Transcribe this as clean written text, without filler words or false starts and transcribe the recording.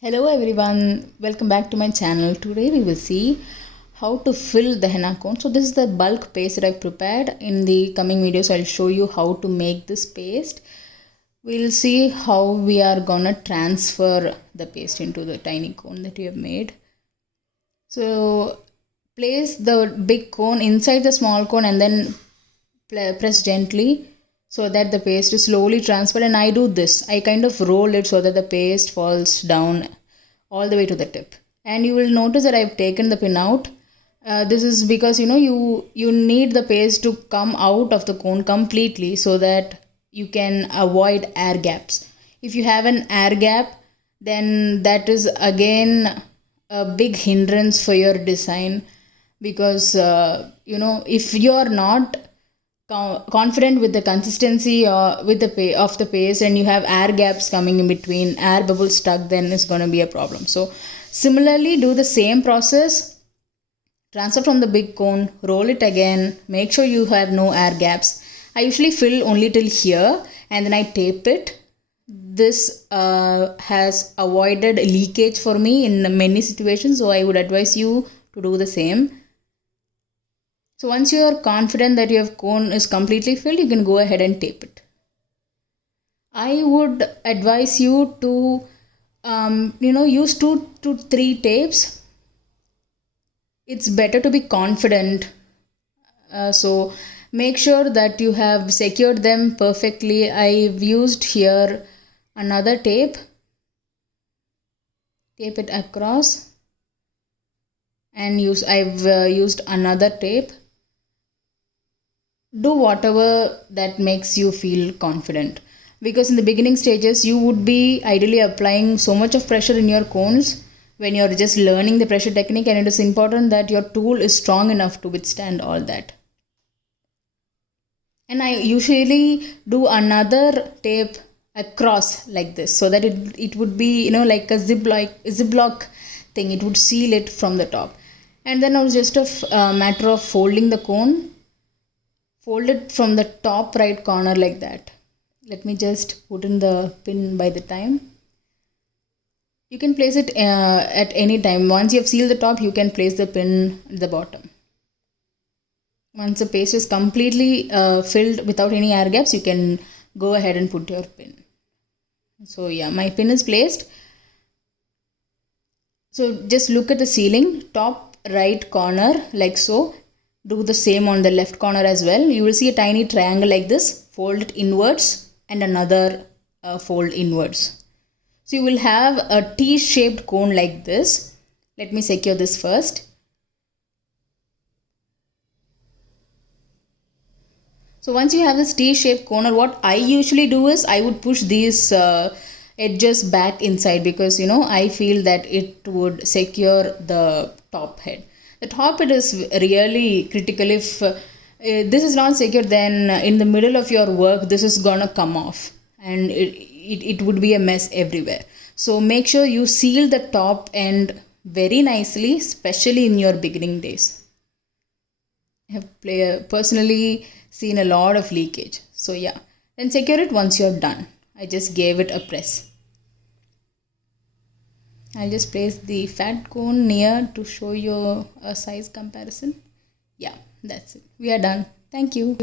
Hello everyone, welcome back to my channel. Today we will see how to fill the henna cone. So this is the bulk paste that I've prepared. In the coming videos I'll show you how to make this paste. We'll see how we are gonna transfer the paste into the tiny cone that we have made. So place the big cone inside the small cone and then press gently so that the paste is slowly transferred. And I do this, I kind of roll it so that the paste falls down all the way to the tip. And you will notice that I've taken the pin out. This is because you need the paste to come out of the cone completely so that you can avoid air gaps. If you have an air gap, then that is again a big hindrance for your design, because if you are not confident with the consistency with of the paste and you have air gaps coming in between, air bubbles stuck, then it's going to be a problem. So similarly, do the same process. Transfer from the big cone, roll it again, make sure you have no air gaps. I usually fill only till here and then I tape it. This has avoided leakage for me in many situations, so I would advise you to do the same. So once you are confident that your cone is completely filled, you can go ahead and tape it. I would advise you to use 2 to 3 tapes. It's better to be confident. So make sure that you have secured them perfectly. I've used here another tape. Tape it across and I've used another tape. Do whatever that makes you feel confident, because in the beginning stages you would be ideally applying so much of pressure in your cones when you're just learning the pressure technique, and it is important that your tool is strong enough to withstand all that. And I usually do another tape across like this so that it would be like a ziplock thing. It would seal it from the top. And then it was just a matter of folding the cone. Fold it from the top right corner like that. Let me just put in the pin by the time. You can place it at any time. Once you have sealed the top, you can place the pin at the bottom. Once the paste is completely filled without any air gaps, you can go ahead and put your pin. So yeah, my pin is placed. So just look at the ceiling, top right corner like so. Do the same on the left corner as well. You will see a tiny triangle like this. Fold it inwards and another fold inwards. So you will have a T-shaped cone like this. Let me secure this first. So once you have this T-shaped corner, what I usually do is I would push these edges back inside, because I feel that it would secure the top head. The top head is really critical. If this is not secure, then in the middle of your work this is gonna come off and it would be a mess everywhere. So make sure you seal the top end very nicely, especially in your beginning days. I have personally seen a lot of leakage. So yeah, then secure it once you're done. I just gave it a press. I'll just place the fat cone near to show you a size comparison. Yeah, that's it. We are done. Thank you.